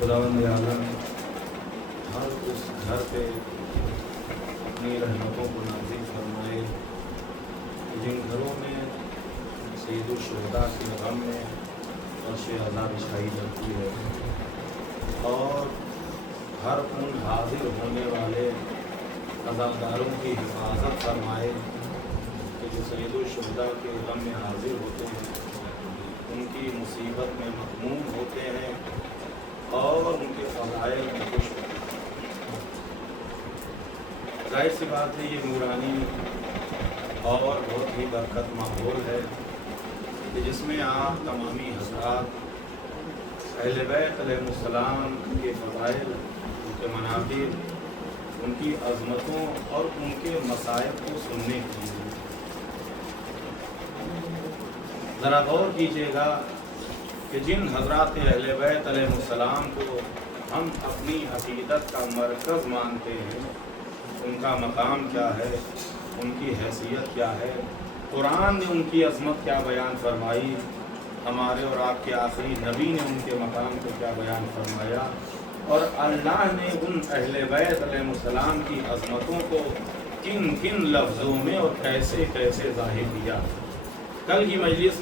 خداوند عالم ہر اس گھر پہ اپنی رحمتوں کو نازل فرمائے جن گھروں میں سید الشہداء کے غم میں عرش عذاب چھائی جاتی ہے، اور ہر ان حاضر ہونے والے عزاداروں کی حفاظت فرمائے کہ جو سید الشہداء کے غم میں حاضر ہوتے ہیں، ان کی مصیبت میں مغموم ہوتے ہیں اور ان کے فضائل میں خوش ہوتے ہیں۔ ظاہر سی بات ہے یہ نورانی اور بہت ہی برکت ماحول ہے کہ جس میں آپ تمامی حضرات اہل بیت علیہ السلام کے فضائل، ان کے مناقب، ان کی عظمتوں اور ان کے مصائب کو سننے کے لیے ذرا غور کیجیے گا کہ جن حضرات اہل بیت علیہ السلام کو ہم اپنی عقیدت کا مرکز مانتے ہیں، ان کا مقام کیا ہے، ان کی حیثیت کیا ہے، قرآن نے ان کی عظمت کیا بیان فرمائی، ہمارے اور آپ کے آخری نبی نے ان کے مقام کو کیا بیان فرمایا، اور اللہ نے ان اہل بیت علیہ السلام کی عظمتوں کو کن کن لفظوں میں اور کیسے کیسے ظاہر کیا۔ کل کی مجلس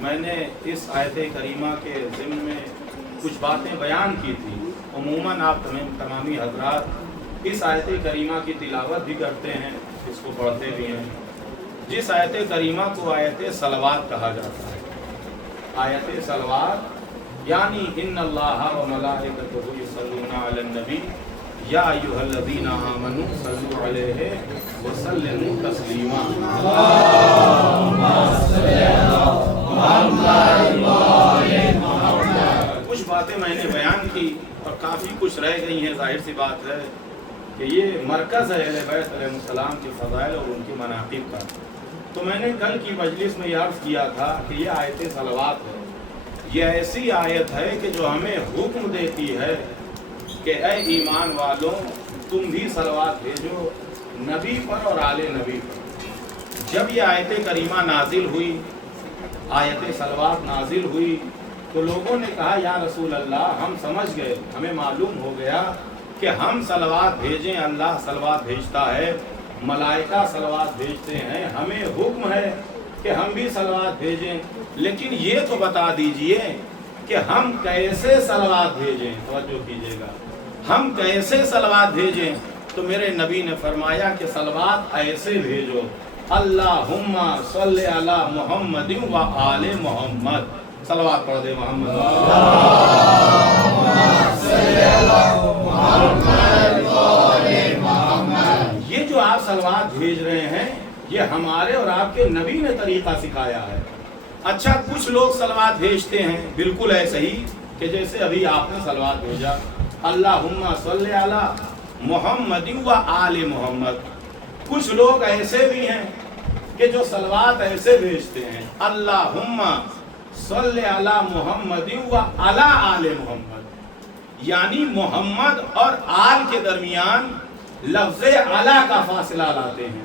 میں نے اس آیت کریمہ کے ضمن میں کچھ باتیں بیان کی تھی۔ عموماً آپ تمامی حضرات اس آیت کریمہ کی تلاوت بھی کرتے ہیں، اس کو پڑھتے بھی ہیں، جس آیت کریمہ کو آیت صلوات کہا جاتا ہے۔ آیت صلوات یعنی ان اللہ و ملائکتہ یصلون علی النبی یا ایھا الذین آمنوا صلوا علیہ وسلموا تسلیما۔ کچھ باتیں میں نے بیان کی اور کافی کچھ رہ گئی ہیں۔ ظاہر سی بات ہے کہ یہ مرکز ہے اہل بیت علیہ السلام کے فضائل اور ان کی مناقب کا۔ تو میں نے کل کی مجلس میں یہ عرض کیا تھا کہ یہ آیت صلوات ہے، یہ ایسی آیت ہے کہ جو ہمیں حکم دیتی ہے کہ اے ایمان والوں تم بھی صلوات بھیجو نبی پر اور آل نبی پر۔ جب یہ آیت کریمہ نازل ہوئی، آیت صلوات نازل ہوئی، تو لوگوں نے کہا یا رسول اللہ ہم سمجھ گئے، ہمیں معلوم ہو گیا کہ ہم صلوات بھیجیں، اللہ صلوات بھیجتا ہے، ملائکہ صلوات بھیجتے ہیں، ہمیں حکم ہے کہ ہم بھی صلوات بھیجیں، لیکن یہ تو بتا دیجئے کہ ہم کیسے صلوات بھیجیں۔ توجہ کیجئے گا، ہم کیسے صلوات بھیجیں؟ تو میرے نبی نے فرمایا کہ صلوات ایسے بھیجو، اللہم صلی علی محمد و آل محمد۔ صلوات پڑھ دے محمد یہ جو آپ صلوات بھیج رہے ہیں یہ ہمارے اور آپ کے نبی نے طریقہ سکھایا ہے۔ اچھا کچھ لوگ صلوات بھیجتے ہیں بالکل ایسے ہی کہ جیسے ابھی آپ نے صلوات بھیجا، اللہم صلی علی محمد و آل محمد۔ کچھ لوگ ایسے بھی ہیں کہ جو صلوات ایسے بھیجتے ہیں، اللہم صلی علی محمد و علی آل محمد، یعنی محمد اور آل کے درمیان لفظ علی کا فاصلہ لاتے ہیں۔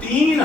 3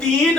3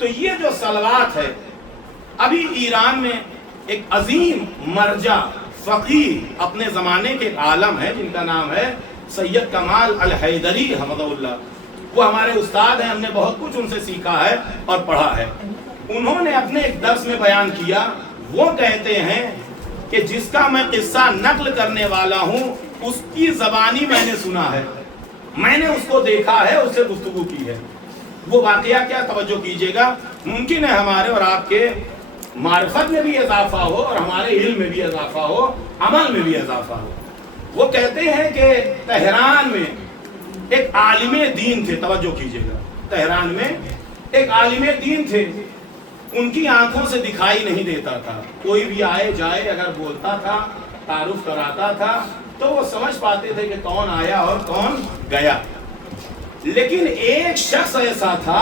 تو یہ جو صلوات ہے، ابھی ایران میں ایک عظیم مرجع فقیہ اپنے زمانے کے عالم ہے جن کا نام ہے سید کمال الحیدری حفظہ اللہ، وہ ہمارے استاد ہیں، ہم نے بہت کچھ ان سے سیکھا ہے اور پڑھا ہے۔ انہوں نے اپنے ایک درس میں بیان کیا، وہ کہتے ہیں کہ جس کا میں قصہ نقل کرنے والا ہوں اس کی زبانی میں نے سنا ہے، میں نے اس کو دیکھا ہے، اس سے گفتگو کی ہے۔ وہ واقعہ کیا، توجہ کیجئے گا، ممکن ہے ہمارے اور آپ کے معرفت میں بھی اضافہ ہو اور ہمارے علم میں بھی اضافہ ہو، عمل میں بھی اضافہ ہو۔ وہ کہتے ہیں کہ تہران میں ایک عالم دین تھے، توجہ کیجئے گا، تہران میں ایک عالم دین تھے، ان کی آنکھوں سے دکھائی نہیں دیتا تھا، کوئی بھی آئے جائے اگر بولتا تھا، تعارف کراتا تھا تو وہ سمجھ پاتے تھے کہ کون آیا اور کون گیا۔ لیکن ایک شخص ایسا تھا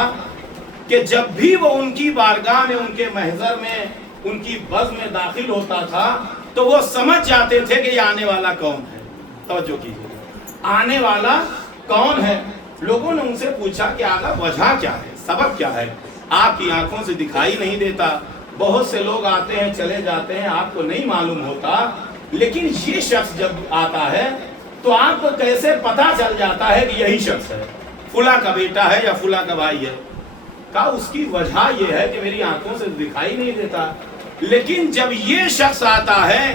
کہ جب بھی وہ ان کی بارگاہ میں، ان کے محضر میں، ان کی بز میں داخل ہوتا تھا تو وہ سمجھ جاتے تھے کہ یہ آنے والا کون ہے۔ توجہ کیجیے، آنے والا کون ہے؟ لوگوں نے ان سے پوچھا کہ آقا وجہ کیا ہے، سبب کیا ہے، آپ کی آنکھوں سے دکھائی نہیں دیتا، بہت سے لوگ آتے ہیں چلے جاتے ہیں، آپ کو نہیں معلوم ہوتا، لیکن یہ شخص جب آتا ہے تو آپ کو کیسے پتا چل جاتا ہے کہ یہی شخص ہے، فلاں کا بیٹا ہے یا فلاں کا بھائی ہے؟ کہا اس کی وجہ یہ ہے کہ میری آنکھوں سے دکھائی نہیں دیتا، لیکن جب یہ شخص آتا ہے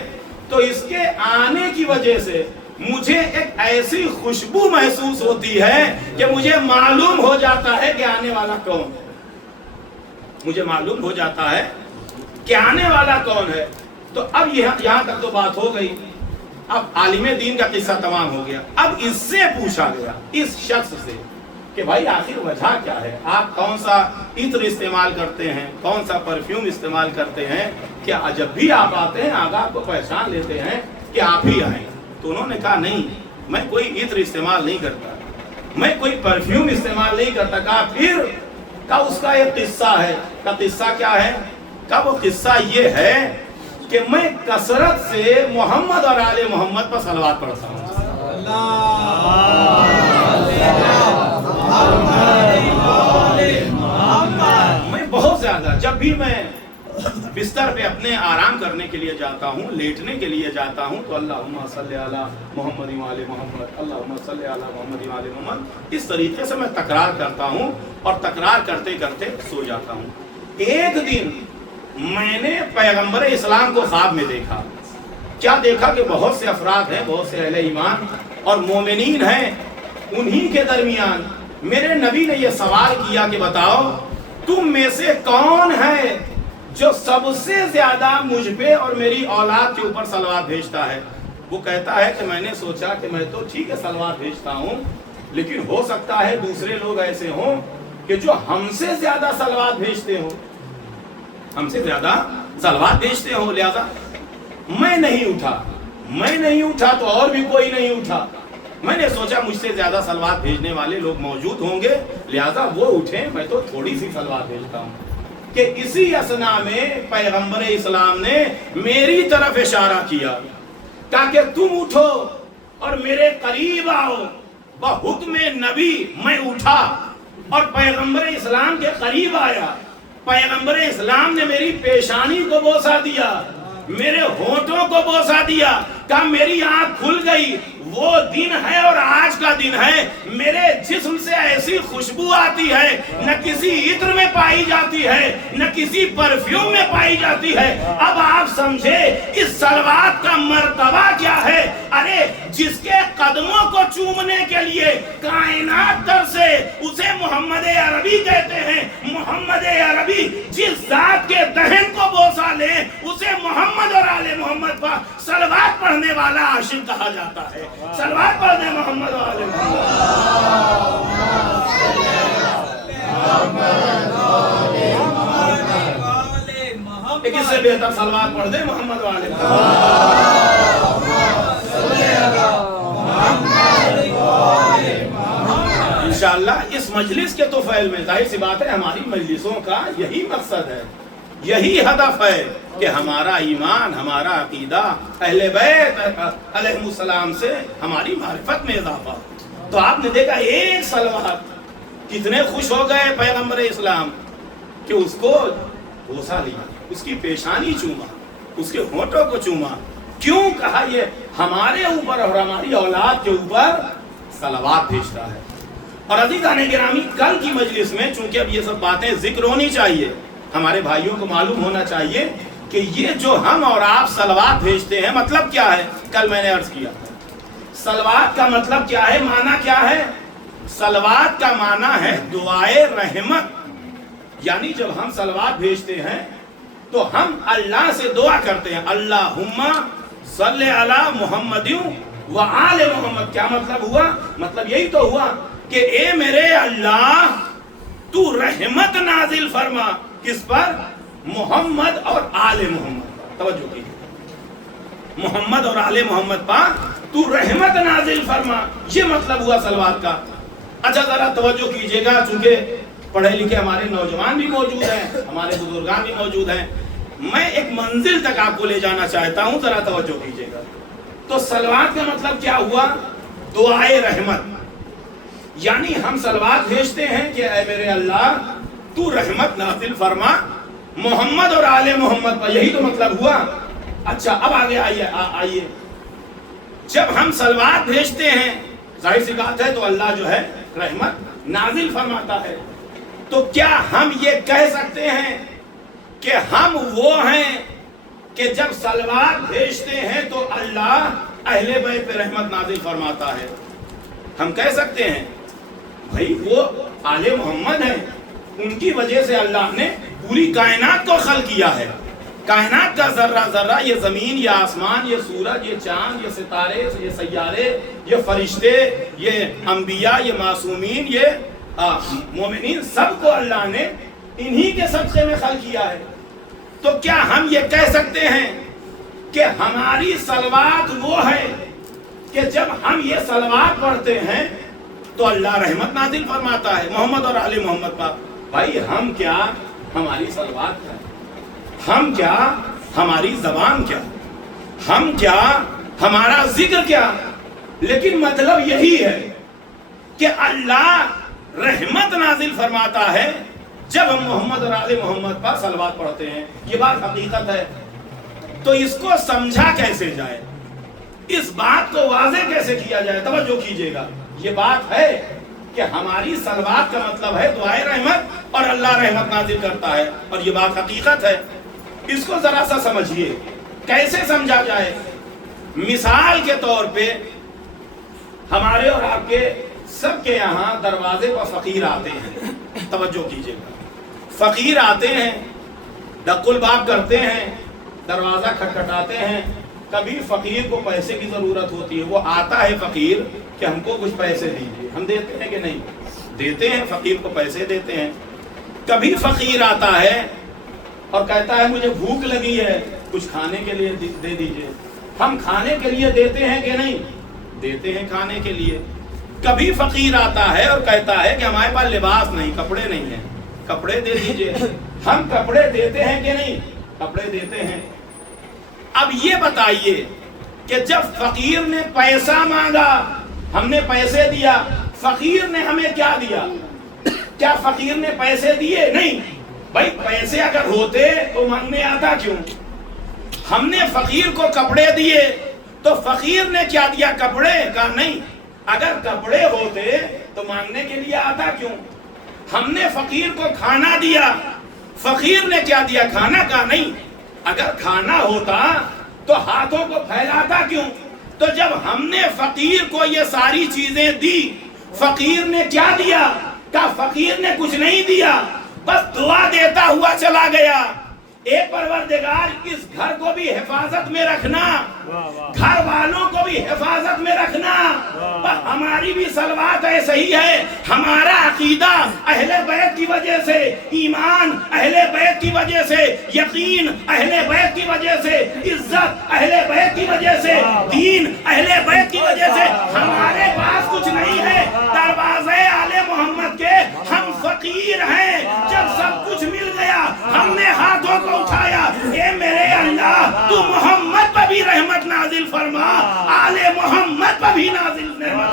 تو اس کے آنے کی وجہ سے مجھے ایک ایسی خوشبو محسوس ہوتی ہے کہ مجھے معلوم ہو جاتا ہے کہ آنے والا کون ہے، مجھے معلوم ہو جاتا ہے کہ آنے والا کون ہے۔ تو اب یہاں تک تو بات ہو گئی، اب عالم دین کا قصہ تمام ہو گیا۔ اب اس سے پوچھا گیا، اس شخص سے، کہ بھائی آخر وجہ کیا ہے، آپ کون سا عطر استعمال کرتے ہیں، کون سا پرفیوم استعمال کرتے ہیں، کہ جب بھی آپ آتے ہیں آگا آپ کو پہچان لیتے ہیں کہ آپ ہی آئیں؟ تو انہوں نے کہا نہیں، میں کوئی عطر استعمال نہیں کرتا، میں کوئی پرفیوم استعمال نہیں کرتا۔ کہا پھر؟ کہا اس کا ایک قصہ ہے۔ کہا قصہ کیا ہے؟ کہا وہ قصہ یہ ہے کہ میں کثرت سے محمد اور آل محمد پر صلوات پڑھتا ہوں۔ میں بہت زیادہ، جب بھی میں بستر پہ اپنے آرام کرنے کے لیے جاتا ہوں، لیٹنے کے لیے جاتا ہوں، تو اللہم صلی علی محمد و آل محمد، اللہم صلی علی محمد و آل محمد، اس طریقے سے میں تکرار کرتا ہوں اور تکرار کرتے کرتے سو جاتا ہوں۔ ایک دن میں نے پیغمبر اسلام کو خواب میں دیکھا۔ کیا دیکھا کہ بہت سے افراد ہیں، بہت سے اہل ایمان اور مومنین ہیں، انہی کے درمیان میرے نبی نے یہ سوال کیا کہ بتاؤ تم میں سے کون ہے جو سب سے زیادہ مجھ پہ اور میری اولاد کے اوپر صلوات بھیجتا ہے؟ وہ کہتا ہے کہ میں نے سوچا کہ میں تو ٹھیک ہے صلوات بھیجتا ہوں، لیکن ہو سکتا ہے دوسرے لوگ ایسے ہوں کہ جو ہم سے زیادہ صلوات بھیجتے ہوں، ہم سے زیادہ صلوات بھیجتے ہوں، لہذا میں نہیں اٹھا تو اور بھی کوئی نہیں اٹھا۔ میں نے سوچا مجھ سے زیادہ صلوات بھیجنے والے لوگ موجود ہوں گے، لہذا وہ اٹھیں، میں تو تھوڑی سی صلوات بھیجتا ہوں۔ کہ اسی اثنا میں پیغمبر اسلام نے میری طرف اشارہ کیا تاکہ تم اٹھو اور میرے قریب آؤ۔ بحکم نبی میں اٹھا اور پیغمبر اسلام کے قریب آیا۔ پیغمبر اسلام نے میری پیشانی کو بوسہ دیا، میرے ہونٹوں کو بوسہ دیا، کہا میری آنکھ کھل گئی۔ وہ دن ہے اور آج کا دن ہے، میرے جسم سے ایسی خوشبو آتی ہے نہ کسی عطر میں پائی جاتی ہے نہ کسی پرفیوم میں پائی جاتی ہے۔ اب آپ سمجھے اس صلوات کا مرتبہ کیا ہے؟ ارے جس کے قدموں کو چومنے کے لیے کائنات تر سے اسے محمد عربی کہتے ہیں۔ محمد عربی جس ذات کے دہن کو بوسہ لے اسے محمد اور آل محمد پر صلوات پڑھنے والا عاشق کہا جاتا ہے۔ صلوات پڑھ دیں محمد و آل محمد۔ ایک اس سے بہتر صلوات پڑھ دیں محمد و آل محمد۔ انشاءاللہ اس مجلس کے توفیل میں ظاہر سی بات ہے ہماری مجلسوں کا یہی مقصد ہے، یہی ہدف ہے کہ ہمارا ایمان، ہمارا عقیدہ اہل بیت علیہ السلام سے ہماری معرفت میں اضافہ۔ تو آپ نے دیکھا ایک صلوات کتنے خوش ہو گئے پیغمبر اسلام، کہ اس کو بوسا لیا, اس کی پیشانی چوما, اس کے ہونٹوں کو چوما. کیوں کہا یہ ہمارے اوپر اور ہماری اولاد کے اوپر صلوات بھیجتا ہے. اور عزیزان گرامی, کل کی مجلس میں چونکہ اب یہ سب باتیں ذکر ہونی چاہیے, ہمارے بھائیوں کو معلوم ہونا چاہیے کہ یہ جو ہم اور آپ صلوات بھیجتے ہیں مطلب کیا ہے. کل میں نے عرض کیا صلوات کا مطلب کیا ہے, معنی کیا ہے. صلوات کا معنی ہے دعائے رحمت. یعنی جب ہم صلوات بھیجتے ہیں تو ہم اللہ سے دعا کرتے ہیں, اللہم صلی علی محمد و آل محمد. کیا مطلب ہوا؟ مطلب یہی تو ہوا کہ اے میرے اللہ تو رحمت نازل فرما. کس پر؟ محمد اور آل محمد. توجہ کیجیے, محمد اور آل محمد پر تو رحمت نازل فرما, یہ مطلب ہوا صلوات کا. اچھا ذرا توجہ کیجیے گا, چونکہ پڑھے لکھے ہمارے نوجوان بھی موجود ہیں, ہمارے بزرگان بھی موجود ہیں, میں ایک منزل تک آپ کو لے جانا چاہتا ہوں, ذرا توجہ کیجیے گا. تو صلوات کا مطلب کیا ہوا؟ دعائے رحمت. یعنی ہم صلوات بھیجتے ہیں کہ اے میرے اللہ تو رحمت نازل فرما محمد اور آل محمد پر, یہی تو مطلب ہوا. اچھا اب آگے آئیے, جب ہم صلوات بھیجتے ہیں ظاہر سی بات ہے تو اللہ جو ہے رحمت نازل فرماتا ہے. تو کیا ہم یہ کہہ سکتے ہیں کہ ہم وہ ہیں کہ جب صلوات بھیجتے ہیں تو اللہ اہل بیت پہ رحمت نازل فرماتا ہے؟ ہم کہہ سکتے ہیں بھائی وہ آل محمد ہیں, ان کی وجہ سے اللہ نے پوری کائنات کو خلق کیا ہے. کائنات کا ذرہ ذرہ, یہ زمین, یہ آسمان, یہ سورج, یہ چاند, یہ ستارے, یہ سیارے, یہ فرشتے, یہ انبیاء, یہ معصومین, یہ مومنین, سب کو اللہ نے انہی کے صدقے میں خلق کیا ہے. تو کیا ہم یہ کہہ سکتے ہیں کہ ہماری صلوات وہ ہے کہ جب ہم یہ صلوات پڑھتے ہیں تو اللہ رحمت نازل فرماتا ہے محمد اور آل محمد پر؟ بھائی ہم کیا, ہماری صلوات کیا, ہم کیا, ہماری زبان کیا, ہم کیا, ہمارا ذکر کیا, لیکن مطلب یہی ہے کہ اللہ رحمت نازل فرماتا ہے جب ہم محمد اور آل محمد پر صلوات پڑھتے ہیں. یہ بات حقیقت ہے. تو اس کو سمجھا کیسے جائے, اس بات کو واضح کیسے کیا جائے؟ توجہ کیجیے گا, یہ بات ہے کہ ہماری صلوات کا مطلب ہے دعائے رحمت اور اللہ رحمت نازل کرتا ہے, اور یہ بات حقیقت ہے. اس کو ذرا سا سمجھیے, کیسے سمجھا جائے. مثال کے طور پہ ہمارے اور آپ کے سب کے یہاں دروازے پر فقیر آتے ہیں. توجہ کیجیے گا, فقیر آتے ہیں, دق الباب کرتے ہیں, دروازہ کھٹکھٹاتے ہیں. کبھی فقیر کو پیسے کی ضرورت ہوتی ہے, وہ آتا ہے فقیر کہ ہم کو کچھ پیسے دیجیے, ہم دیتے ہیں کہ نہیں دیتے ہیں, فقیر کو پیسے دیتے ہیں. کبھی فقیر آتا ہے اور کہتا ہے مجھے بھوک لگی ہے, کچھ کھانے کے لیے دے دیجیے, ہم کھانے کے لیے دیتے ہیں کہ نہیں دیتے ہیں کھانے کے لیے. کبھی فقیر آتا ہے اور کہتا ہے کہ ہمارے پاس لباس نہیں, کپڑے نہیں ہیں, کپڑے دے دیجیے, ہم کپڑے دیتے ہیں کہ نہیں کپڑے دیتے ہیں. اب یہ بتائیے کہ جب فقیر نے پیسہ مانگا, ہم نے پیسے دیا, فقیر نے ہمیں کیا دیا؟ کیا فقیر نے پیسے دیے؟ نہیں. بھائی پیسے اگر ہوتے تو مانگنے آتا کیوں؟ ہم نے فقیر کو کپڑے دیے تو فقیر نے کیا دیا؟ کپڑے کا نہیں. اگر کپڑے ہوتے تو مانگنے کے لیے آتا کیوں؟ ہم نے فقیر کو کھانا دیا, فقیر نے کیا دیا؟ کھانا کا نہیں. اگر کھانا ہوتا تو ہاتھوں کو پھیلاتا کیوں؟ تو جب ہم نے فقیر کو یہ ساری چیزیں دی, فقیر نے کیا دیا؟ کہا فقیر نے کچھ نہیں دیا, بس دعا دیتا ہوا چلا گیا. اے پروردگار اس گھر کو بھی حفاظت میں رکھنا, گھر والوں کو بھی حفاظت میں رکھنا. ہماری بھی صلوات ایسے ہی ہے, ہمارا عقیدہ اہل بیت کی وجہ سے, ایمان اہل بیت کی وجہ سے, یقین اہل بیت کی وجہ سے, عزت اہل بیت کی وجہ سے, دین اہل بیت کی وجہ سے. ہمارے پاس کچھ نہیں ہے, دروازے آل محمد کے ہم فقیر ہیں. جب سب کچھ مل گیا ہم نے ہاتھوں کو اٹھایا, اے میرے اللہ تو محمد پر بھی رحمت نازل فرما, آل محمد پر بھی نازل رحمت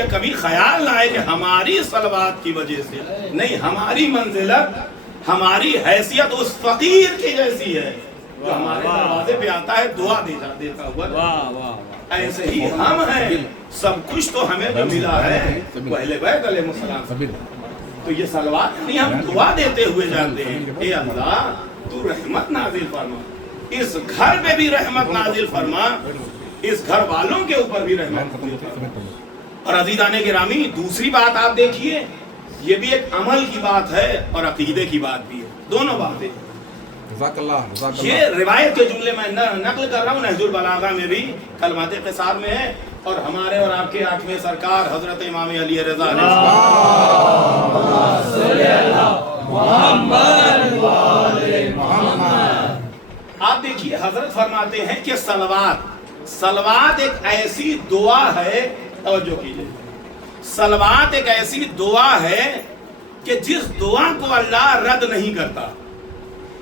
یہ کبھی خیال نہ آئے کہ ہماری صلوات کی وجہ سے نہیں، ہماری منزلت، ہماری حیثیت اس فقیر کی جیسی ہے جو ہمارے دروازے پہ آتا ہے دعا دیتا ہوا۔ ایسے ہی ہم ہیں، سب کچھ تو ہمیں جو ملا ہے وہ اہل بیت علیہ السلام، تو یہ صلوات نہیں، ہم دعا دیتے ہوئے جاتے ہیں، اے اللہ تو رحمت نازل فرما، اس گھر پہ بھی رحمت نازل فرما، اس گھر والوں کے اوپر بھی رحمت نازل فرما۔ اور عزیزان گرامی دوسری بات آپ دیکھیے، یہ بھی ایک عمل کی بات ہے اور عقیدے کی بات بھی ہے، دونوں باتیں۔ یہ روایت کے جملے میں نقل کر رہا ہوں، نہج البلاغہ میں بھی کلمات قصار میں ہے، اور ہمارے اور آپ کے آٹھویں سرکار حضرت امام علی رضا علیہ السلام، آپ دیکھیے حضرت فرماتے ہیں کہ صلوات ایک ایسی دعا ہے، توجہ کیجئے، صلوات ایک ایسی دعا ہے کہ جس دعا کو اللہ رد نہیں کرتا۔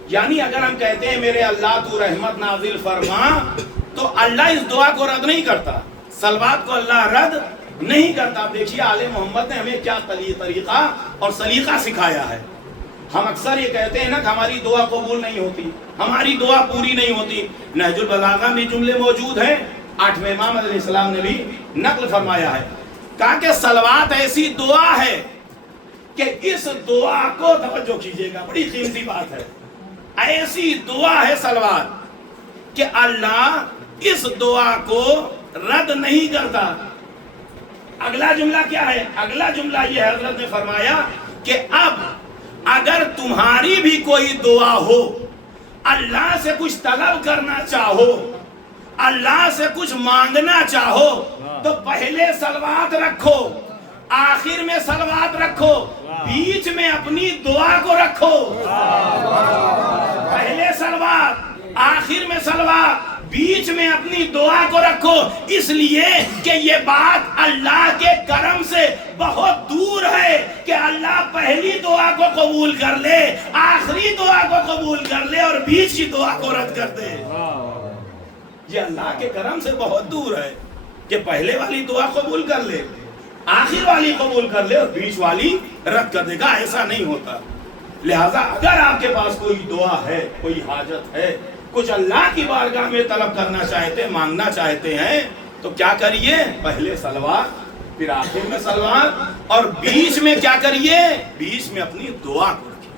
یعنی اگر ہم کہتے ہیں میرے اللہ تو رحمت نازل فرما، تو اللہ اس دعا کو رد نہیں کرتا، صلوات کو اللہ رد نہیں کرتا۔ دیکھیے آل محمد نے ہمیں کیا طریقہ اور سلیقہ سکھایا ہے۔ ہم اکثر یہ کہتے ہیں نا کہ ہماری دعا قبول نہیں ہوتی، ہماری دعا پوری نہیں ہوتی، نہج البلاغہ میں جملے موجود ہیں، آٹھویں امام علیہ السلام نے بھی نقل فرمایا ہے، کہا کہ صلوات ایسی دعا ہے کہ اس دعا کو، توجہ کیجئے گا بڑی قیمتی بات ہے، ایسی دعا ہے صلوات کہ اللہ اس دعا کو رد نہیں کرتا۔ اگلا جملہ کیا ہے؟ اگلا جملہ یہ حضرت نے فرمایا کہ اب اگر تمہاری بھی کوئی دعا ہو، اللہ سے کچھ طلب کرنا چاہو، اللہ سے کچھ مانگنا چاہو، تو پہلے صلوات رکھو، آخر میں صلوات رکھو، بیچ میں اپنی دعا کو رکھو۔ پہلے صلوات، آخر میں صلوات، بیچ میں اپنی دعا کو رکھو، اس لیے کہ یہ بات اللہ کے کرم سے بہت دور ہے کہ اللہ پہلی دعا کو قبول کر لے، آخری دعا کو قبول کر لے اور بیچ کی دعا کو رد کر دے۔ یہ اللہ کے کرم سے بہت دور ہے کہ پہلے والی دعا قبول کر لے، آخر والی قبول کر لے اور بیچ والی رد کر دے گا، ایسا نہیں ہوتا۔ لہٰذا اگر آپ کے پاس کوئی دعا ہے، کوئی حاجت ہے، کچھ اللہ کی بارگاہ میں طلب کرنا چاہتے ہیں، مانگنا چاہتے ہیں، تو کیا کریے؟ پہلے صلوات، پھر آخر میں صلوات، اور بیچ میں کیا کریے؟ بیچ میں اپنی دعا کو رکھیے۔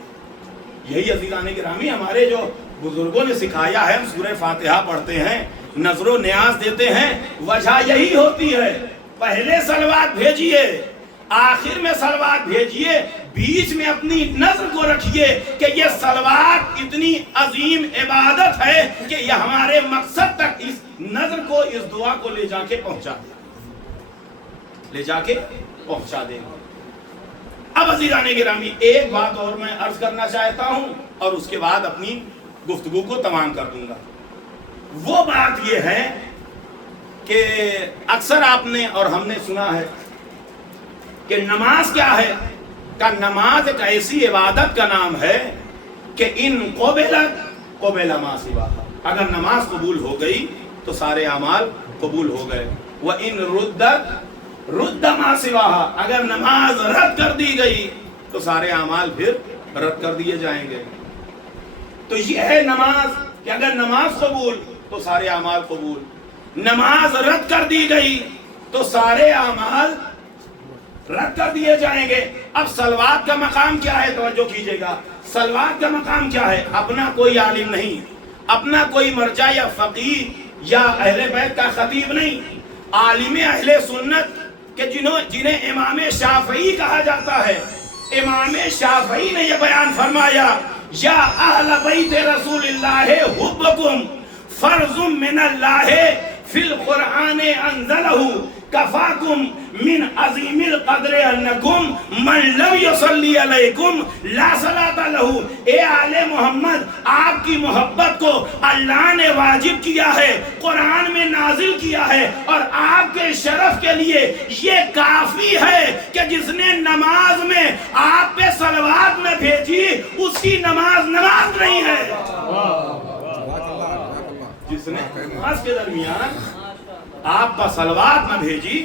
یہی عزیزان گرامی ہمارے جو بزرگوں نے سکھایا ہے، ہم سورہ فاتحہ پڑھتے ہیں، نظر و نیاز دیتے ہیں، وجہ یہی ہوتی ہے، پہلے صلوات بھیجیے، آخر میں صلوات بھیجیے، بیچ میں اپنی نظر کو رکھیے کہ یہ صلوات اتنی عظیم عبادت ہے کہ یہ ہمارے مقصد تک اس نظر کو، اس دعا کو لے جا کے پہنچا دے گا۔ اب عزیزان گرامی ایک بات اور میں عرض کرنا چاہتا ہوں اور اس کے بعد اپنی گفتگو کو تمام کر دوں گا۔ وہ بات یہ ہے کہ اکثر آپ نے اور ہم نے سنا ہے کہ نماز کیا ہے؟ کہ نماز ایک ایسی عبادت کا نام ہے کہ ان قبل ما سواہا، اگر نماز قبول ہو گئی تو سارے اعمال قبول ہو گئے، وَإِن رُدَّ مَا سِوَاهَا، اگر نماز رد کر دی گئی تو سارے اعمال پھر رد کر دیے جائیں گے۔ تو یہ ہے نماز کہ اگر نماز قبول تو سارے اعمال قبول، نماز رد کر دی گئی تو سارے اعمال رد کر دیے جائیں گے۔ اب صلوات کا مقام کیا ہے؟ توجہ کیجئے گا، صلوات کا مقام کیا ہے؟ اپنا کوئی عالم نہیں، اپنا کوئی مرجع یا فقیہ یا اہل بیت کا خطیب نہیں، عالم اہل سنت کہ جنہیں امام شافعی کہا جاتا ہے، امام شافعی نے یہ بیان فرمایا، یا اہل بیت رسول اللہ حبکم فرض من اللہ فی القرآن انزلہ کفاکم من عظیم القدر انکم من لم یصلی علیکم لا صلاۃ لہ۔ اے آل محمد، آپ کی محبت کو اللہ نے واجب کیا ہے، قرآن میں نازل کیا ہے، اور آپ کے شرف کے لیے یہ کافی ہے کہ جس نے نماز میں آپ پہ صلوات نہ بھیجی اس کی نماز نہیں ہے۔ جس نے نماز کے درمیان آپ پر صلوات نہ بھیجی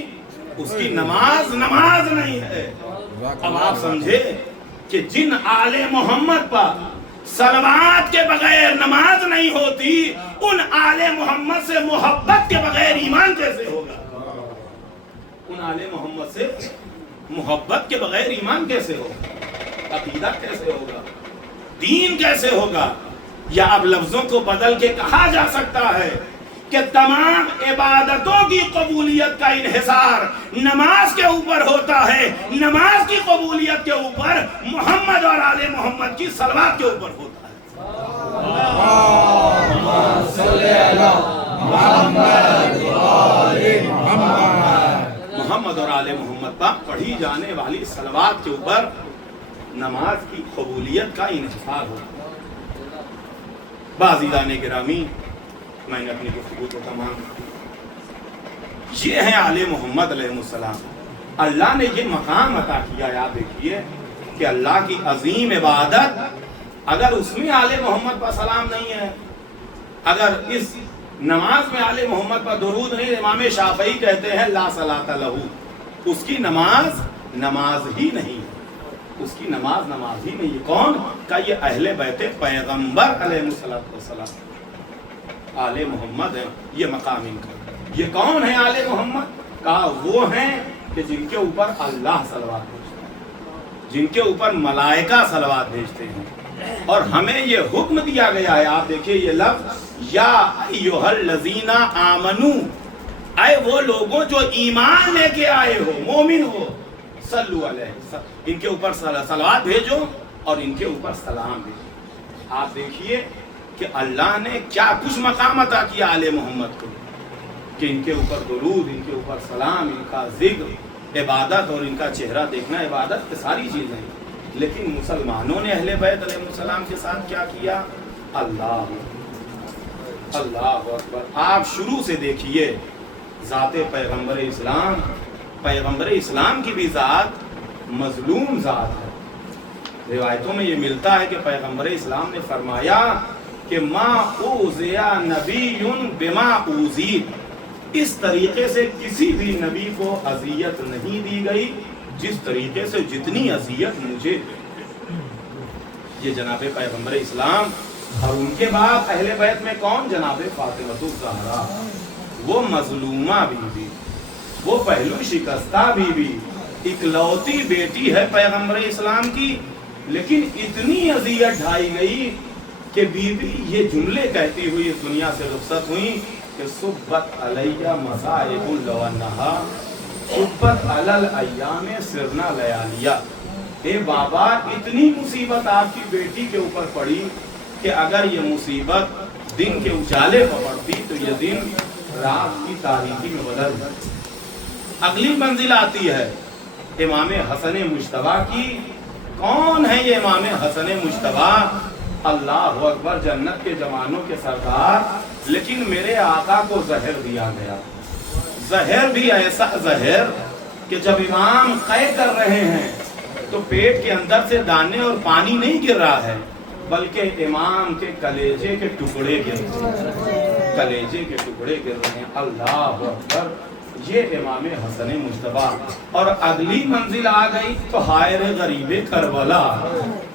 اس کی نماز نماز نہیں ہے۔ اب آپ سمجھے کہ جن آل محمد پر صلوات کے بغیر نماز نہیں ہوتی، ان آل محمد سے محبت کے بغیر ایمان کیسے ہوگا؟ ان آل محمد سے محبت کے بغیر ایمان کیسے ہوگا؟ عقیدہ کیسے ہوگا؟ دین کیسے ہوگا؟ یا اب لفظوں کو بدل کے کہا جا سکتا ہے کہ تمام عبادتوں کی قبولیت کا انحصار نماز کے اوپر ہوتا ہے، نماز کی قبولیت کے اوپر محمد اور آل محمد کی صلوات کے اوپر ہوتا ہے۔ اللہم صلی علی محمد محمد اور آل محمد پر پڑھی جانے والی صلوات کے اوپر نماز کی قبولیت کا انحصار ہوتا ہے۔ عزیزان گرامی، میں نے اپنی گفتگو کو تمام، یہ ہے آل محمد علیہ السلام۔ اللہ نے یہ مقام عطا کیا ہے۔ آپ دیکھیے کہ اللہ کی عظیم عبادت، اگر اس میں آل محمد پر سلام نہیں ہے، اگر اس نماز میں آل محمد پر درود نہیں، امام شافعی کہتے ہیں لا صلاۃ لہ، اس کی نماز نماز ہی نہیں ہے، اس کی نماز نماز ہی نہیں ہے۔ کون کا؟ یہ اہل بیت پیغمبر علیہ السلام، آل محمد ہیں، یہ مقام ان کا۔ یہ کون ہے آل محمد؟ کہا وہ ہیں کہ جن کے اوپر اللہ صلوات بھیجتے ہیں، جن کے اوپر ملائکہ صلوات بھیجتے ہیں، اور ہمیں یہ حکم دیا گیا ہے۔ آپ دیکھیں یہ لفظ، یا ایھا الذین آمنوا، اے وہ لوگوں جو ایمان لے کے آئے ہو، مومن ہو، صلو علیہ، ان کے اوپر صلوات بھیجو اور ان کے اوپر سلام بھیجو۔ آپ دیکھیے کہ اللہ نے کیا کچھ مقام عطا کیا آل محمد کو، کہ ان کے اوپر درود، ان کے اوپر سلام، ان کا ذکر عبادت، اور ان کا چہرہ دیکھنا عبادت کی ساری چیزیں ہیں۔ لیکن مسلمانوں نے اہل بیت علیہ السلام کے ساتھ کیا کیا؟ اللہ اکبر۔ آپ شروع سے دیکھیے ذات پیغمبر اسلام، پیغمبر اسلام کی بھی ذات مظلوم ذات ہے۔ روایتوں میں یہ ملتا ہے کہ پیغمبر اسلام نے فرمایا کہ ما اوذیا نبی بما اوذیت، اس طریقے سے کسی بھی نبی کو اذیت نہیں دی گئی جس طریقے سے جتنی اذیت مجھے۔ یہ جناب پیغمبر اسلام، اور ان کے بعد اہل بیت میں کون؟ جناب فاطمہ الزہرا، وہ مظلومہ بیوی، وہ پہلو شکستہ بیوی، اکلوتی بیٹی ہے پیغمبر اسلام کی، لیکن اتنی اذیت ڈھائی گئی کہ بیوی یہ جملے کہتی ہوئی اس دنیا سے رخصت ہوئی کہ صبت علیہ مصائب لونہا، صبت علی الایام سرنا لیالیہ۔ اے بابا، اتنی مصیبت آپ کی بیٹی کے اوپر پڑی کہ اگر یہ مصیبت دن کے اجالے پر پڑتی تو یہ دن رات کی تاریکی میں بدل جاتی۔ اگلی منزل آتی ہے امام حسن مجتبیٰ کی۔ کون ہے یہ امام حسن مجتبیٰ؟ اللہ اکبر، جنت کے جوانوں کے سردار، لیکن میرے آقا کو زہر دیا گیا۔ زہر بھی ایسا زہر کہ جب امام قے کر رہے ہیں تو پیٹ کے اندر سے دانے اور پانی نہیں گر رہا ہے، بلکہ امام کے کلیجے کے ٹکڑے گر رہے ہیں، کلیجے کے ٹکڑے گر رہے ہیں۔ اللہ اکبر، یہ امام حسن مجتبیٰ۔ اور اگلی منزل آ گئی تو ہائے رے غریب کربلا،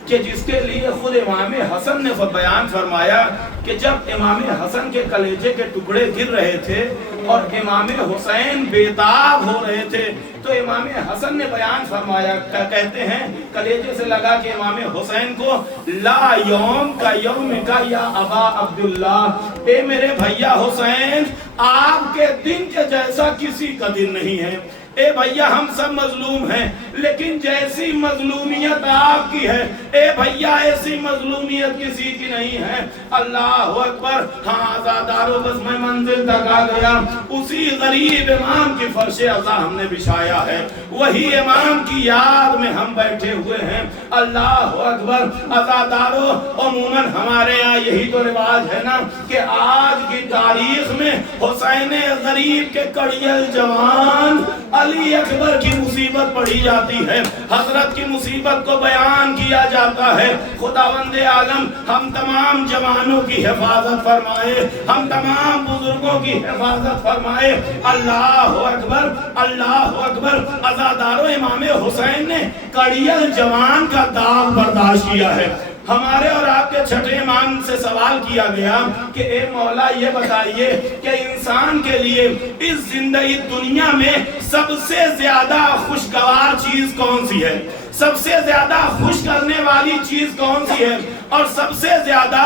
کہ جس کے لیے خود امام حسن نے بیان فرمایا کہ جب امام حسن کے کلیجے کے ٹکڑے گر رہے تھے اور امام حسین بیتاب ہو رہے تھے تو امام حسن نے بیان فرمایا، کہتے ہیں کلیجے سے لگا کہ امام حسین کو، لا یوم کا یوم کا یا ابا عبداللہ، اے میرے بھیا حسین، آپ کے دن کے جیسا کسی کا دن نہیں ہے۔ اے بھیا، ہم سب مظلوم ہیں، لیکن جیسی مظلومیت آپ کی ہے، اے بھیا ایسی مظلومیت کسی کی نہیں ہے۔ اللہ اکبر۔ ہاں آزادارو، بس میں منزل تک آ گیا۔ اسی غریب امام کی فرش عزا ہم نے بچھایا ہے، وہی امام کی یاد میں ہم بیٹھے ہوئے ہیں۔ اللہ اکبر۔ عزادارو، عموماً ہمارے یہاں یہی تو رواج ہے نا کہ آج کی تاریخ میں حسین غریب کے کڑیل جوان علی اکبر کی مصیبت پڑھی جاتی ہے، حضرت کی مصیبت کو بیان کیا جاتا ہے۔ خداوند عالم ہم تمام جوانوں کی حفاظت فرمائے، ہم تمام بزرگوں کی حفاظت فرمائے۔ اللہ اکبر، اللہ اکبر۔ عزادارو امام حسین نے کڑیل جوان کا داغ برداشت کیا ہے۔ ہمارے اور آپ کے چھٹے امام سے سوال کیا گیا کہ اے مولا یہ بتائیے کہ انسان کے لیے اس زندگی دنیا میں سب سے زیادہ خوشگوار چیز کون سی ہے، سب سے زیادہ خوش کرنے والی چیز کون سی ہے، اور سب سے زیادہ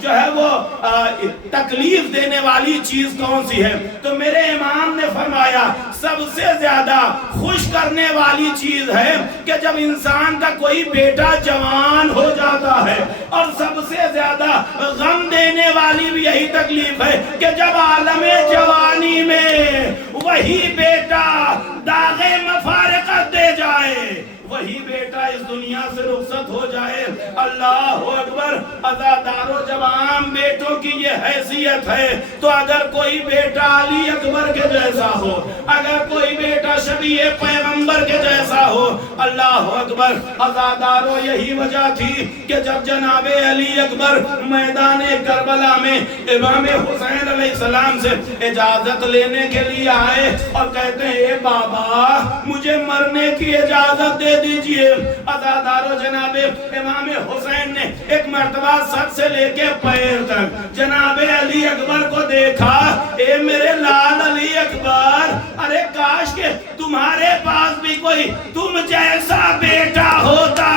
جو ہے وہ تکلیف دینے والی چیز کون سی ہے؟ تو میرے امام نے فرمایا سب سے زیادہ خوش کرنے والی چیز ہے کہ جب انسان کا کوئی بیٹا جوان ہو جاتا ہے، اور سب سے زیادہ غم دینے والی بھی یہی تکلیف ہے کہ جب عالم جوانی میں وہی بیٹا داغ مفارقت دے جائے، وہی بیٹا اس دنیا سے رخصت ہو جائے۔ اللہ اکبر۔ عزادارو جب عام بیٹوں کی یہ حیثیت ہے تو اگر کوئی بیٹا علی اکبر کے جیسا ہو، اگر کوئی بیٹا شبیہ پیغمبر کے جیسا ہو، اللہ اکبر۔ عزادارو یہی وجہ تھی کہ جب جناب علی اکبر میدان کربلا میں امام حسین علیہ السلام سے اجازت لینے کے لیے آئے اور کہتے ہیں اے بابا مجھے مرنے کی اجازت دے دیجئے۔ عزادارو جناب امام حسین نے ایک مرتبہ سر سے لے کے پیر تک جناب علی اکبر کو دیکھا، اے میرے لال علی اکبر، ارے کاش کہ تمہارے پاس بھی کوئی تم جیسا بیٹا ہوتا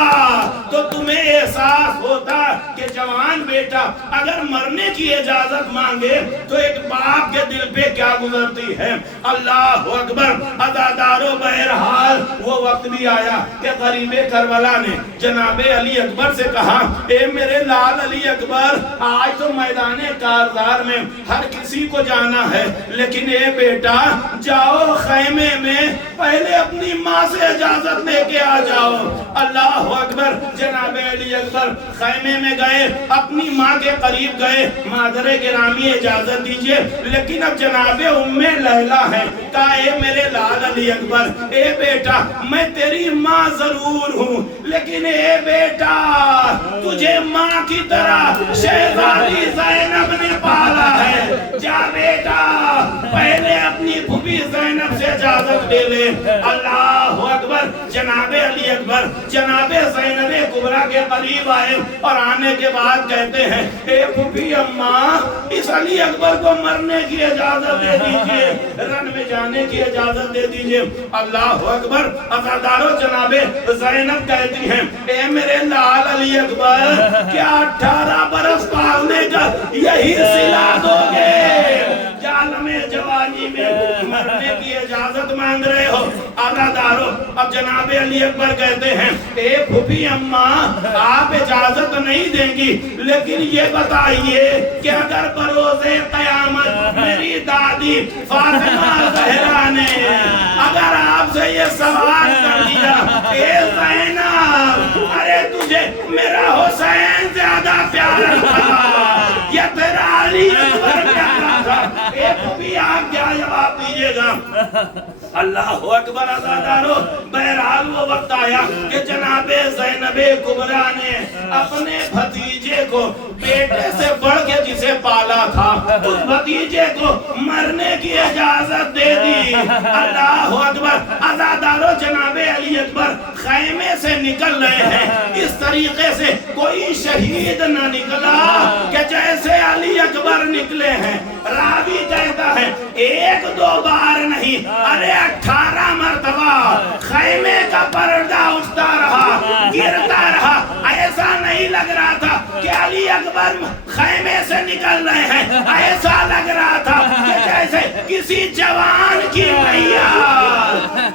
تو تمہیں احساس ہوتا کہ جوان بیٹا اگر مرنے کی اجازت مانگے تو ایک باپ کے دل پہ کیا گزرتی ہے۔ اللہ اکبر۔ عزادارو بہرحال وہ وقت بھی آیا کہ غریب کربلا نے جناب علی اکبر سے کہا اے میرے لال علی اکبر، آج تو میدان کارزار میں ہر کسی کو جانا ہے، لیکن اے بیٹا جاؤ خیمے میں پہلے اپنی ماں سے اجازت لے کے آ جاؤ۔ اللہ اکبر۔ جناب علی اکبر خیمے میں گئے، اپنی ماں کے قریب گئے، مادر گرامی اجازت دیجئے، لیکن اب جناب ام لیلہ ہے، کہا اے میرے لال علی اکبر، اے بیٹا میں تیری ماں ضرور ہوں، لیکن اے بیٹا تجھے ماں کی طرح شہزادی زینب نے پالا ہے، جا بیٹا پہلے اپنی پھوپھی زینب سے اجازت لے لے۔ اللہ اکبر۔ جناب علی اکبر جناب زینب کبریٰ کے قریب آئے اور آنے کے بعد کہتے ہیں اے پھوپھی اماں اس علی اکبر کو مرنے کی اجازت دے دیجئے، رن میں جانے کی اجازت دے دیجئے۔ اللہ اکبر۔ عزادارو جناب زینب کہتی ہیں اے میرے لال علی اکبر کیا 18 برس پالنے کا یہی صلہ دو گے؟ عالم جوانی میں مرنے کی اجازت مانگ رہے ہو؟ عزادارو اب جناب علی اکبر کہتے ہیں اے پھوپھی اماں آپ اجازت نہیں دیں گی، لیکن یہ بتائیے کہ اگر بروز قیامت میری دادی فاطمہ زہرا نے اگر آپ سے یہ سوال کر دیا اے زینب ارے تجھے میرا حسین زیادہ پیارا تھا یا تیرا علی اکبر پیارا تھا، اے پھوپھی آپ کیا جواب دیجئے گا؟ اللہ اکبر۔ عزادارو بہرحال وہ وقت آیا کہ جناب زینب کبریٰ نے اپنے بھتیجے کو بیٹے سے بڑھ کے جسے پالا تھا اس بھتیجے کو مرنے کی اجازت دے دی۔ اللہ اکبر۔ عزادارو جناب علی اکبر خیمے سے نکل رہے ہیں، اس طریقے سے کوئی شہید نہ نکلا کہ جیسے علی اکبر نکلے ہیں۔ راوی کہتا ہے ایک دو بار نہیں، ارے 18 مرتبہ خیمے کا پردہ اٹھتا رہا، گرتا رہا، ایسا نہیں لگ رہا تھا کہ علی اکبر خیمے سے نکل رہے ہیں، ایسا لگ رہا تھا کہ جیسے کسی جوان کی میاں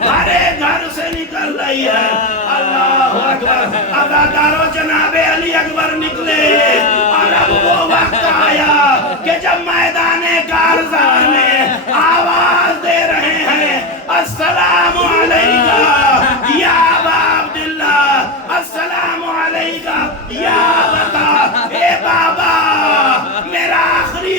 ہمارے گھر سے نکل رہی ہے۔ اللہ اکبر۔ عزادارو جناب علی اکبر نکلے اور اب وہ وقت آیا کہ جب میدان کارزار میں آواز دے رہے ہیں السلام علیکہ یا ابا عبداللہ، السلام علیکہ یا بتا، اے بابا میرا آخری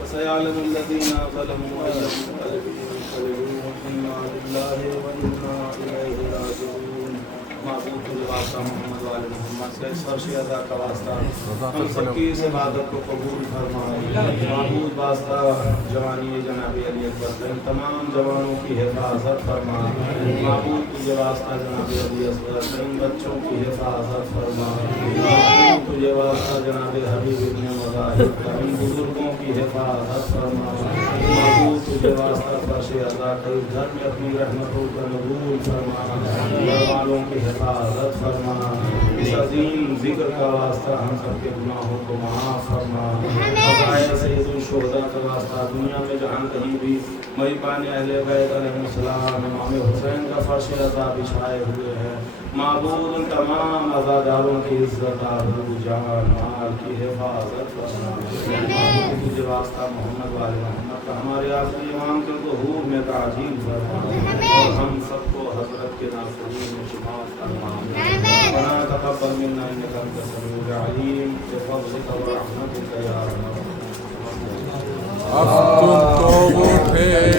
وسيعلم الذين ظلموا أن لم ينقلبوا إنا لله وإنا إليه راجعون. معبود کے واسطہ محمد والے محمد کے فرش ادا کا واسطہ ہم سب کی اس عبادت کو قبول فرمائے. معبود واسطہ جوانی جناب علی اکبر ان تمام جوانوں کی حفاظت فرما. معبود تجھے واسطہ جناب علی اکبر ان بچوں کی حفاظت فرما. معبود تجھے واسطہ جناب حبیب ابن مظاہر ان بزرگوں کی حفاظت فرما. معبود تجھے واسطہ فرش ادا کر گھر میں اپنی رحمتوں کا نزول فرما. گھر والوں کی حفاظت فرما. اس عظیم ذکر کا واسطہ ہم سب کے گناہوں کو معاف فرما. فضائل سید الشہداء کا واسطہ دنیا میں جہاں کہیں بھی مریبان اہل بیت علیہ السلام امام حسین کا فرش عزا بچھائے ہوئے ہیں. معبود ان تمام عزاداروں کی عزت آبرو جان مال کی حفاظت فرما. معبود تجھے واسطہ محمد والے محمد کا ہمارے آخری امام کے ظہور میں تعجیل فرما اور ہم سب کو حضرت کے ناصرین میں شمار فرما. ربنا تقبل منا انك انت السميع العليم بفضلك ورحمتك يا ارحم الراحمين.